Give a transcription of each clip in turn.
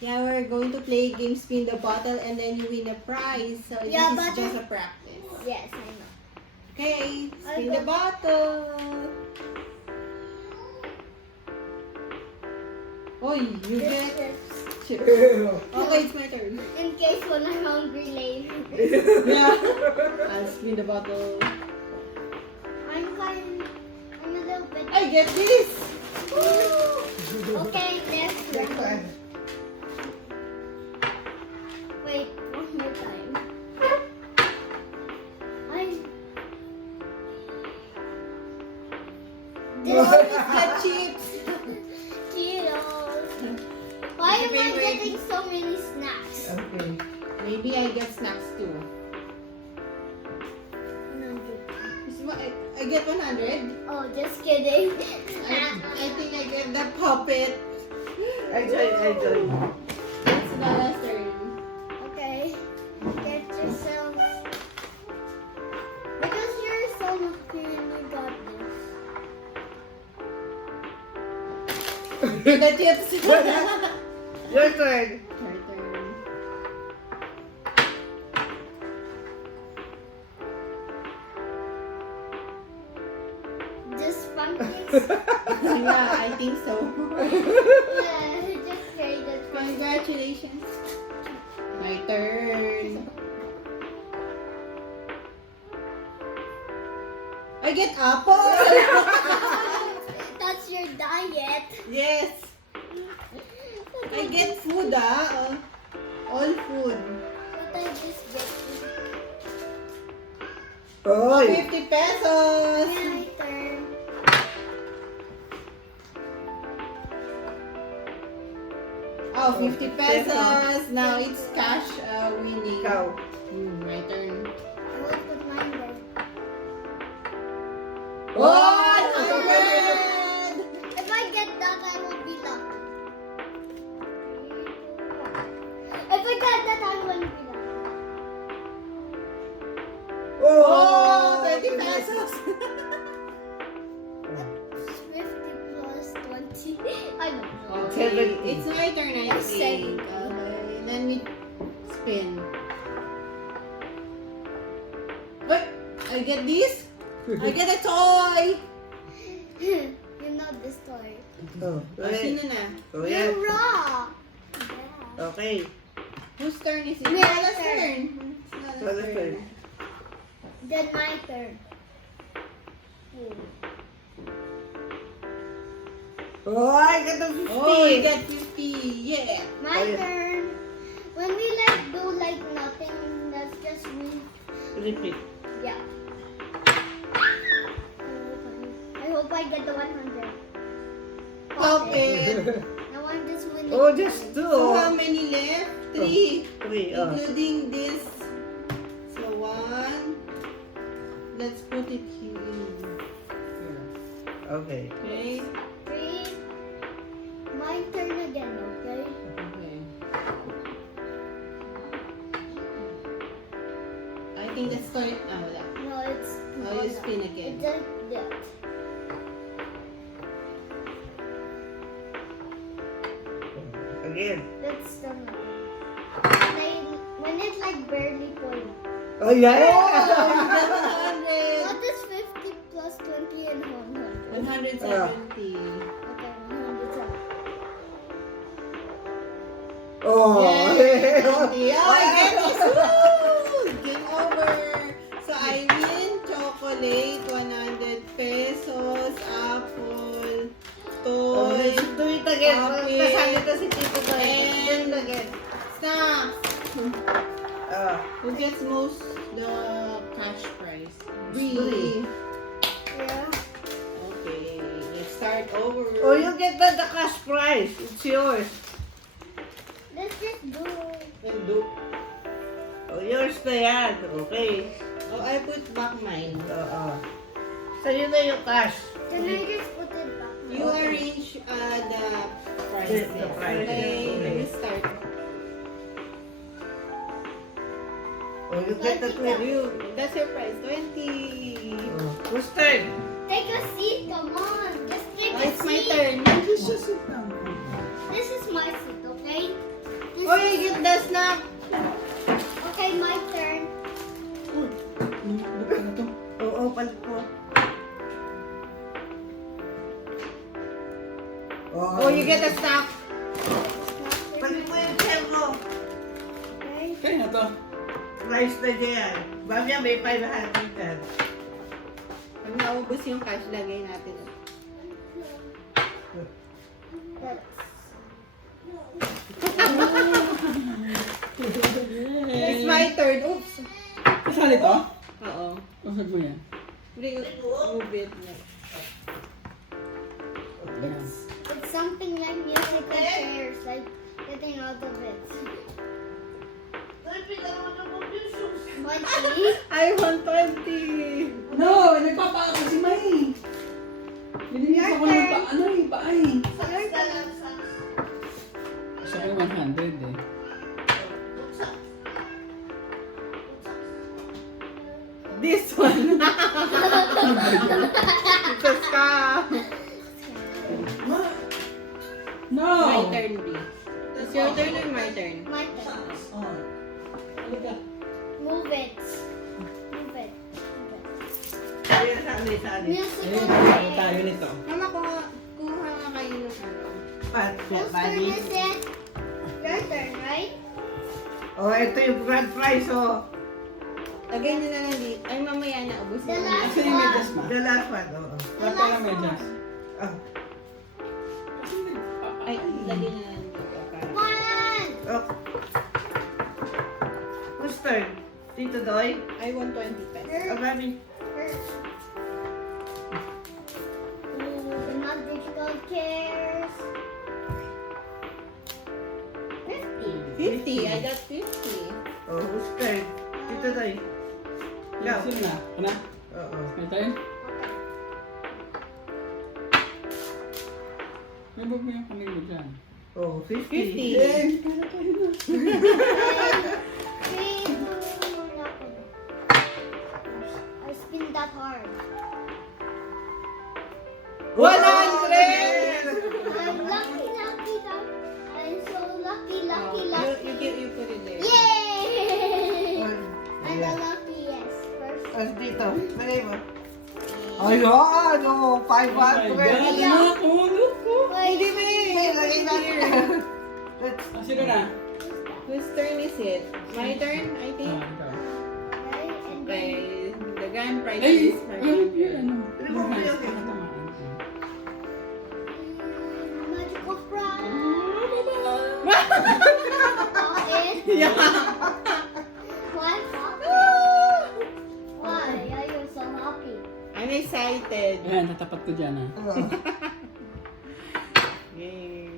Yeah, we're going to play game spin the bottle and then you win a prize. So Yeah, this is but just a practice. Yes, I know. Okay, spin I'll the go. bottle. Oh, you This get is chips. Okay, it's my turn. in case when I'm hungry later. Yeah. I'll spin the bottle. I'm a little bit. I get this. Okay, next round. Wait, one more time. You always get chips. Cheetos. Why am I getting so many snacks? Okay. Maybe I get snacks too. 100. This is what I get 100. Oh, just kidding. I think I get the puppet. I join. It's Bella's turn. Okay, get yourself. Because you're so lucky and you got this. The chips. Your turn. My turn. Just pumpkins. Yeah, I think so. Yeah, just say that. Congratulations. My turn. I get apple. That's your diet. Yes. I get food, all food. What I just get. Oy. 50 pesos. My turn. Oh, 50 pesos. Now it's cash winning. Ikaw. My turn. I will put mine there. 100! If I get that, I will be lucky. If I get that, I will be lucky. Oh, 20 pesos. 50 plus 20. I don't know. Okay, it's my turn, I It's think. Okay, let me spin. What? I get this? I get a toy! You know this story. Oh, Oh, sino na? Oh, yeah. You're raw. Yeah. Okay. Whose turn is it? My Bella's turn. turn. It's Bella's Bella's turn. turn. Then my turn. Oh, I got the 50. Oh, you get 50. Yeah. My Oh, yeah. turn. When we do nothing, that's just me. Repeat. Yeah. I hope I get the 100. Pop it. I want this winning. Oh, just two. So how many left? 3. 3. Including this. So 1. Let's put it here. Okay. Okay. 3. My turn again, okay? Okay. I think the story. Wala. No, it's. Oh, you spin again. It's just that. Again. That's the when it's like barely point. Oh, yeah. What is 50 plus 20 and 100? 170. Okay, 107. Oh. Yay! Oh, I get this. Woo! Game over. So I win chocolate, 100 pesos, apple, Oh, toy, do it again. Copy. Kasali ko si Tito Toy. And- Do it again. snacks. Ah. Who gets most the cash prize? Bree. Bree. Yeah. Okay, let's start over. Oh, you get the cash prize. It's yours. Let's just do. And do. Oh, yours na yan. Okay. Oh, I put back mine. Oo. Sa'yo na yung cash. Can I just put it back? You arrange the prices. The prices, Okay, okay. we start. Oh, you get the 20. You, that's your price, 20. Oh. Whose turn? Take a seat, come on. Just take Oh, a it's my seat. turn. This is my seat, okay? this Oh, you get the snack. Okay, my turn. Ano to? Oo, palit mo. Oh, you get a snack. Palit mo yung share mo. Okay. Kaya na to. Rice na dyan. Mamaya may 500 dyan. Pag naubos yung cash, lagay natin. That's It's my turn. Oops. Kasali to? Oo. Usag mo yan. Hindi, move it. it's something like musical chairs, like getting out of it. 20. I want 20. No! Nagpapaako si May! Binigyan ako ng paay. Gusto ko yung 100 eh. This one. It's a scam. No! My turn, B. It's your turn or my turn? My turn. Oh. Halika. Move it. Move it. Ayun, sali. Musical Tayo chairs. nito. Mama, kuha nga kayo ng ano. Whose turn is it? Your turn, right? Oh, ito yung grand prize, oh. Lagay nyo na lang dito. Ay, mamaya na. Ubus The na. last Asan yung medyas ma? The last one, oo. Wala ka lang medyas. Oh, Ay, lagay na lang dito. Para. Come on! oh. Whose turn? Tito Doy? I want 20 pesos. Oh, mami. Ooh, the magical chairs. 50. 50. I got 50. Oh, whose turn? Tito Doy. Ikaw. Sino na? Ako na? Oo. May tayo? Nabog mo yung kamay mo dyan. Oh, 50. 50. Eh! I spin that hard. 100! I'm lucky. I'm so lucky. You put it there. Yay! One. I'm the luckiest person. Oh, dito. Malay mo. Ayun! Oh, 500. Anak ko! Look ko! Hindi, Hey, lagay natin. Let's Ah, sino na? Whose turn is it? My turn, I think. Ah, ikaw. Okay, and then Okay. The grand prize Ay! is Yun, 500. ano? Okay, okay. magical prize. Pocket. Yeah. Why pocket? Why are you so happy? I'm excited. Ayan, tatapat ko dyan ah. Oh. Yay.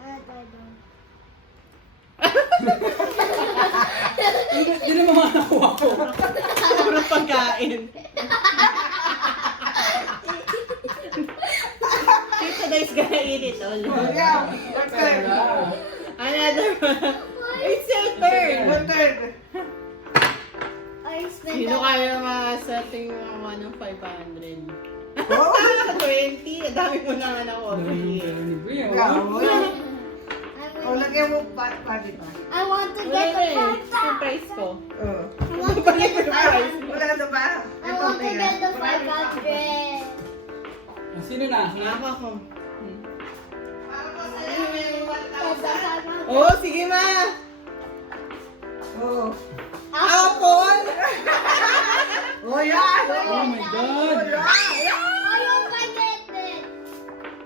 I don't. Hindi na mamakuha ko. Puro pagkain. Tito Day's gonna eat it all. Yeah. Your turn. Another one. It's your turn. Your turn. I spent Sino that. kaya masating mga ng 500? Oh. 20? Ang dami mo naman ako. Ikaw. Oh, lagyan mo bakit ba? I want to Wala get the eh. five Yung price ko. Oh. I want to get the Price. 500. Wala na ba? I want to get the 500. Sino na? Ako ako. Oh. Oh, sige ma! Oh. Apple! Oh, yan! Oh my God! I hope I get it.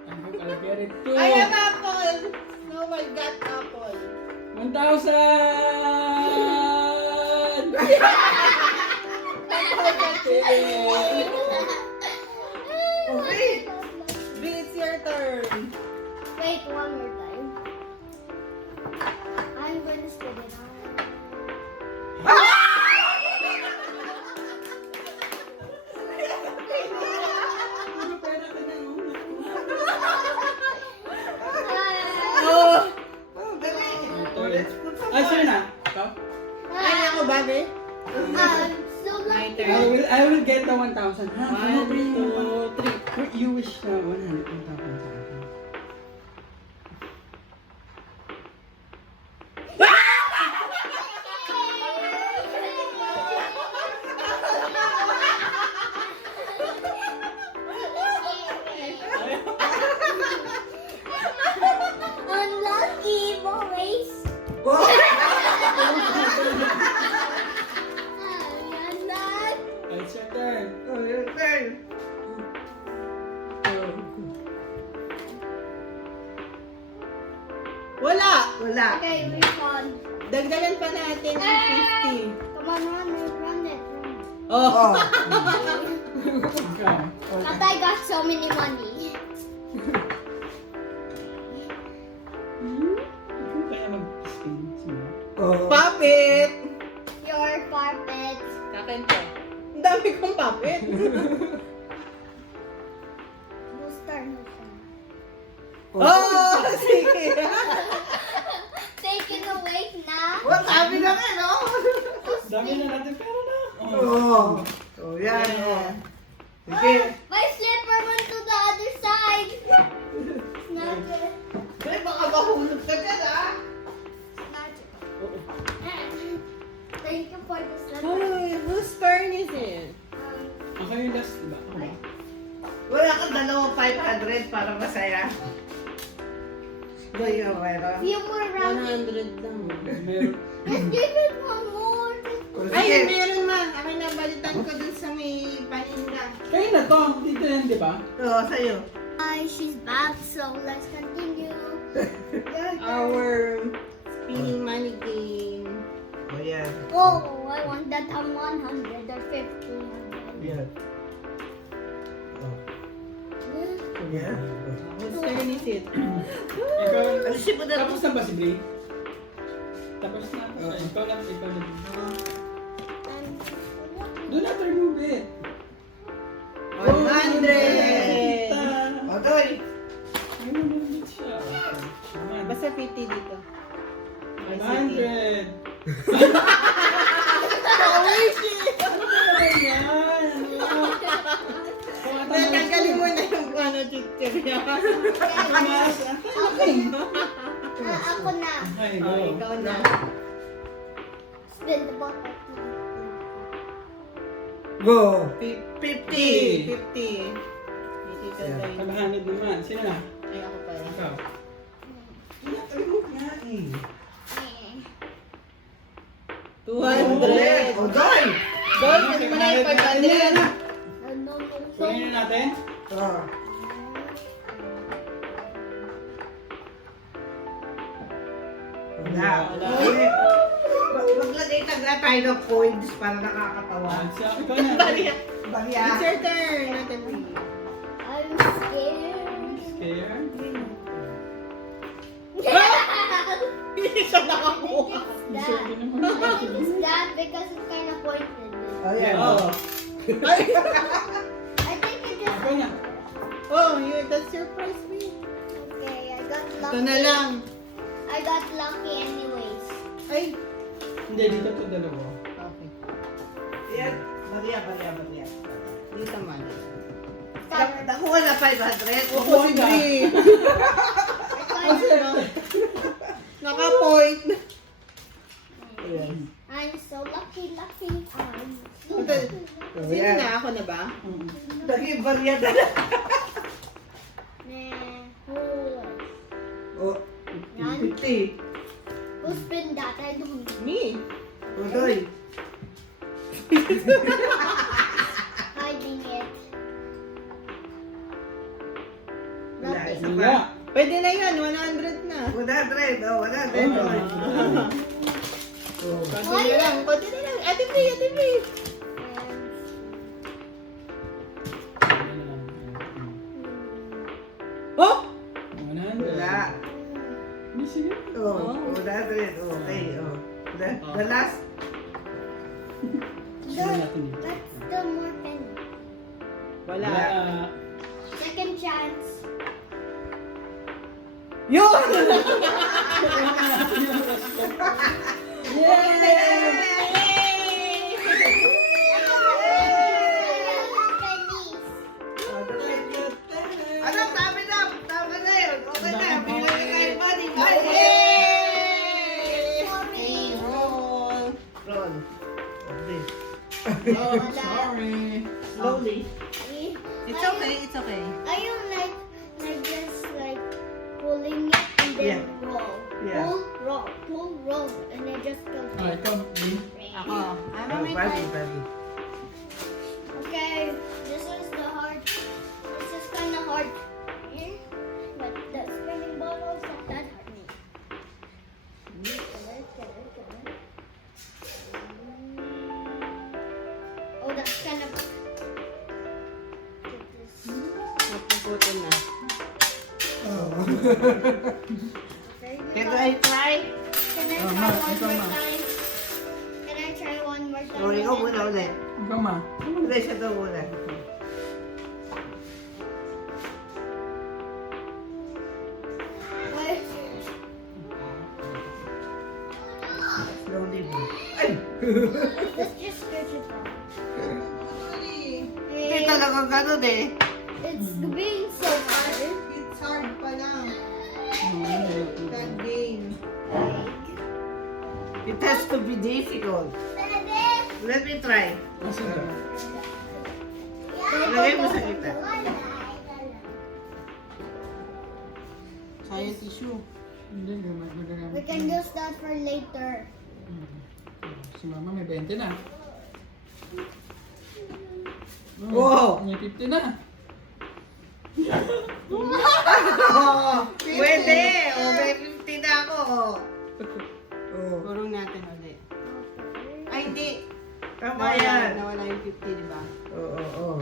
I hope I'll get it too. I have apple! No, I got apple. 1,000! Okay. B, it's your turn. Wait, one more time. I'm gonna spit it out. Oh! Oh, dali. Oh, let's put some Ay, sino na? Ikaw? Ay, ako ba, be? So My lucky. turn. I will get the 1,000. Ha? 1, 2, 3. You wish na 100,000 sa akin. Wala. Wala. Okay, refund. Dagdagan pa natin ng 50. Come on, run it, run it, run it. Oh. Oh. Ikaw. But I got so many money. Kaya mag-spin siya. Oh. Puppet. Your carpet. Kakin to. Ang dami kong puppet. Booster mo siya. Oh, sige. Taking away na. What? Sabi na nga, no? Dami na natin pera na. Oh. Oh, yan. Oh. Sige. My slipper went to the other side. Snatch it. Ay, baka mahulog ka dyan, ah. Snatch it. Thank you for the slipper. Oh, whose turn is it? Ako yung last, diba? Ako ba? Wala kang dalawang 500 para masaya. Doy, oh, meron. Few more rounds. 100 lang. Meron. Let's give it one more. Oh, Ay, sige. meron man. Akin nabalitan ko dun sa may paninda. Kayo na to. Dito yan, di ba? Oo, sa'yo. Hi, she's back, so let's continue. Your turn. Our spinning money game. Oh, yan. Oh, I want that on 100 or 50. Yan. Oh, yan. Whose turn is it? Ikaw, Alisin mo na. tapos na ba si Bray? Tapos na. Ikaw lang, ikaw lang. Do not remove it. 100! Oh, Doy. Ay, remove siya. Naman. Basta 50 dito. 100. Tanggalin mo na yung ano, chichir niya. Ako na. Ay, Oh, go. ikaw na. Spin the bottle. Go. 50. 50. 50. Tita Yeah. Day. 500 naman. Sino na? Ay, ako pa rin. Ikaw. Remove nga eh. 200. Oh, Doy. Doon, kasi mo na yung 500. Kunin na natin. Oh. Wala. Wala. Maglagay tayo ng coins para nakakatawa. Ikaw na. Barya. Barya. It's your turn. Natin. I'm scared. Scared? Hindi siya nakakuha. That. I think it's that because it's kind of pointed. Oh, yan. Oh. Ay. I think it just. Ikaw na. Oh, that's your prize win. Okay, I got Ito lucky. na lang. I got lucky anyways. Ay. Hindi, dito to dalawa. Okay. Yan. Barya. Dito man. Nakuha na 500. Ako si Brie. Naka-point. Ayan. I'm so lucky. I'm so Ito. lucky. Oh, Sino yan. na? Ako na ba? Naging barya na lang. Nah. Oh, 50. Who spin that? I don't know. Me. Oh, Doy. Hiding it. Wala, Lucky. isa pa. Wala. Pwede na yan. 100 na. 100. Oh, 100. Doy. Oh. Konti na lang. Konti na lang. Ate Brie. Oh! 100. Wala. Hindi, sige. Oh, 100. Okay, oh. The last. Sige natin dito. That's still more penny. Wala. Wala. Second chance. Yun! Ano, tama na. Tama na yun. Okay na. Binigay na kayo money. Bye. Hey, roll. Roll. Okay. Oh, Sorry. Slowly. It's okay. It's okay. Are you like just like pulling it and then Yeah. roll? Yeah. Pull, roll, and then just go. Ah, ikaw, Bray. Ako. Ano Oh, may Barbie, time? Barbie. Okay, this is the hard. This is kind of hard. But the spinning ball is not that hard. Okay, Can I try? Can I Oh, try ma, one ikaw, more ma. time? Can I try one more time? O, ikaw muna ulit. Ikaw ma. Hindi, siya daw muna. Wait. Slowly mo. Ay! Let's just stretch it out. Hindi Hey, talaga ganun eh. it's being so hard. It's hard pa lang. Ano, That game. It has to be difficult. Let me try. sige. Lagay mo sa kita. Sayang tissue. Hindi, magagamit. We can use that for later. Si mama may 20 na. Wow! May 50 na. Oh, pwede! O, may 50 na ako. Oh. Burong natin ulit. Ay, hindi. Tama yan. Nawala yung 50, di ba? Oo, oo.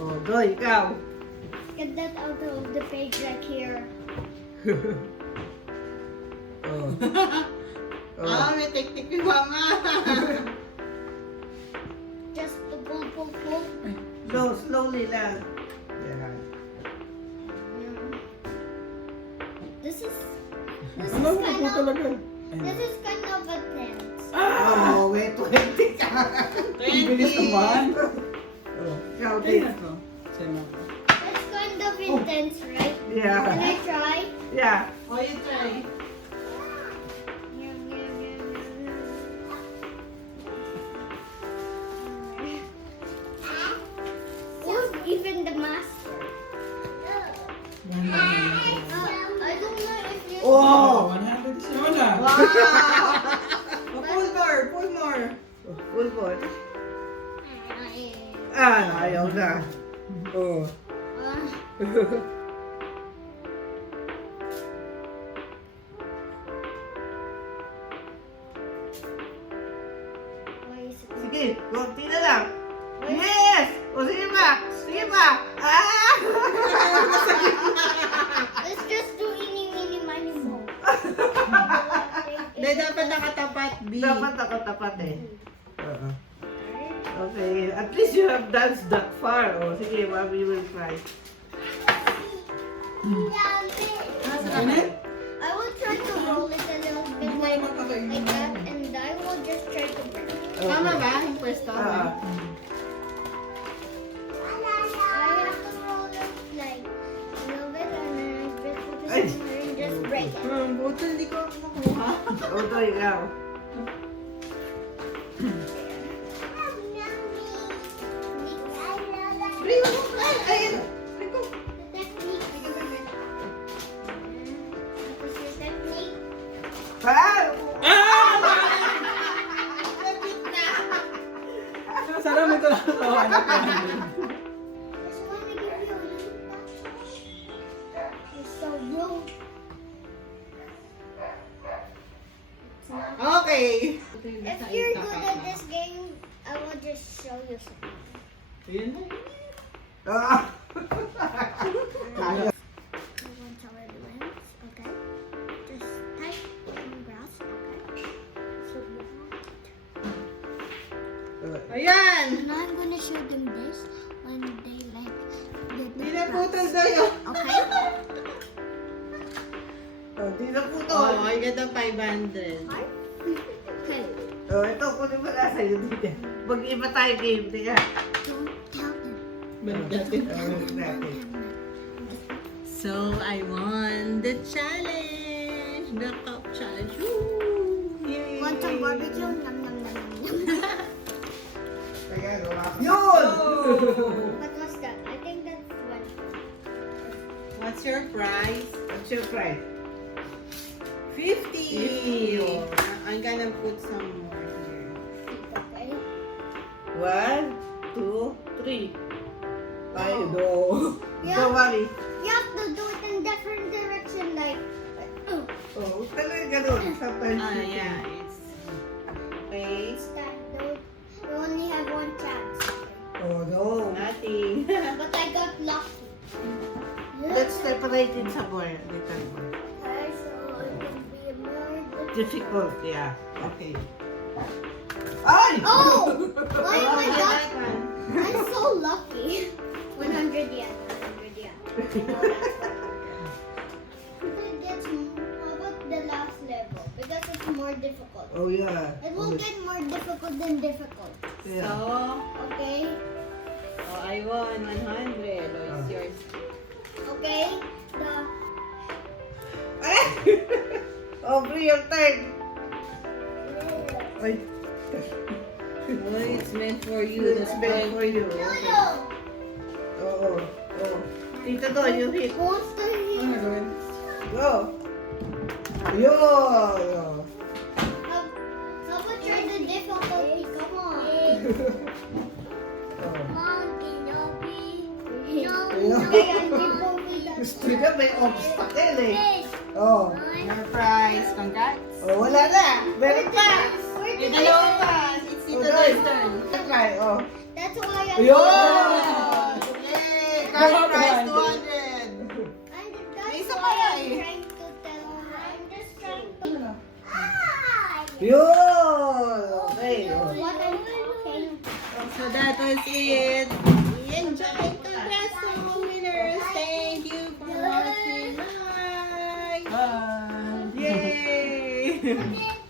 Oh, Doy, ikaw. Get that out of the page right here. Oh. Ah, may technique yung mama. Just to pull, pull, pull. Slowly lang. Yan. This is Ano, ako talaga. this is kind of intense. Oh, may 20 ka. Ang bilis naman. Oh, ikaw Tingnan din. ko. Sa'yo na ako. It's kind of intense, right? Can Yeah. I try? Yeah. Oh, you try. Who's even the master? I don't know if you. Oh! 100 si Lola. Wow! Oh, pull more, pull more. Full ball. Ah, ayaw na. Oh. Sige, konti na lang. Yes! O sige pa! Sige pa! Ah! Let's just do ini, mini, mini, mo. Hindi, dapat nakatapat, B. Dapat nakatapat eh. Oo. Okay, at least you have danced that far. O sige, mommy will try. I will try to roll it a little bit like that, and I will just try to break it. Tama ba yung pwesto? Ah. I have to roll it like a little bit, and then I just put it Ay. somewhere and just break it. Buto, hindi ko makuha. O to, ikaw. Bring mo ko. Ayun. Bring ko. The technique. Tapos yung technique. Ah! Sana may ito lang sa hanap yan. This one I give you a little touch. You're so rude. It's not. Okay. If you're good at this game, I will just show you something. Ayun na. Ah! You want to wear the lens, okay? Just type on the grass, okay? So Ayan. now I'm gonna show them this when they like get the Hindi na grass. putol tayo. Okay? O, di na po to. Oh, I get a 500. Okay. O, ito, kunin mo na sa'yo dito. Mag-iba tayo game. Tika. Don't tell them. Natin. Tawag natin. So, I won the challenge. The cup challenge. Woo! Yay! Want some barbecue? Nom nom nom nom nom. Yun! What was that? I think that's one. What's your price? What's your price? 50. 50. Oh, I'm gonna put some more here. Okay. 1, 2, 3. Ay, no. Yeah. Don't worry. You have to do it in different direction, like. Oh, talaga ganun. Sometimes. Yeah, it's okay. That you only have one chance. Oh, no. Nothing. But I got lucky. Let's separate it somewhere. Little more. difficult, yeah. Okay. Ay! Oh! Oh Oh, my get god! that one. I'm so lucky. 100 yen. 100 yen. How about the last level? Because it's more difficult. Oh, yeah. It will get more difficult than difficult. Yeah. So, Okay? oh, I won 100. Oh, it's yours. Okay? Oh, Brie, your turn. Ay, Oh, it's meant for you. it's bad for you. No, Okay. no! Oo. Oo. Tito Do, you hit. Monster Oh my here. God. Go. Yun. How about try the difficulty? Come on. Oh. Monkey, no, Ayun. Gusto niya may obstacle eh. Oh. Your prize. Congrats. Oh, wala na. Meron pa. Yung dalawa pa. It's Tito Do's turn. Try, oh. That's why I Ayun! Yay! Cash prize 200. That's Isa why pa I'm eh. trying to tell her. I'm just trying to. Ah! Yun! Okay. Oh. What I'm talking. So that was it. Enjoy. Congrats to all winners. Thank you for watching. Bye. Bye. Yay!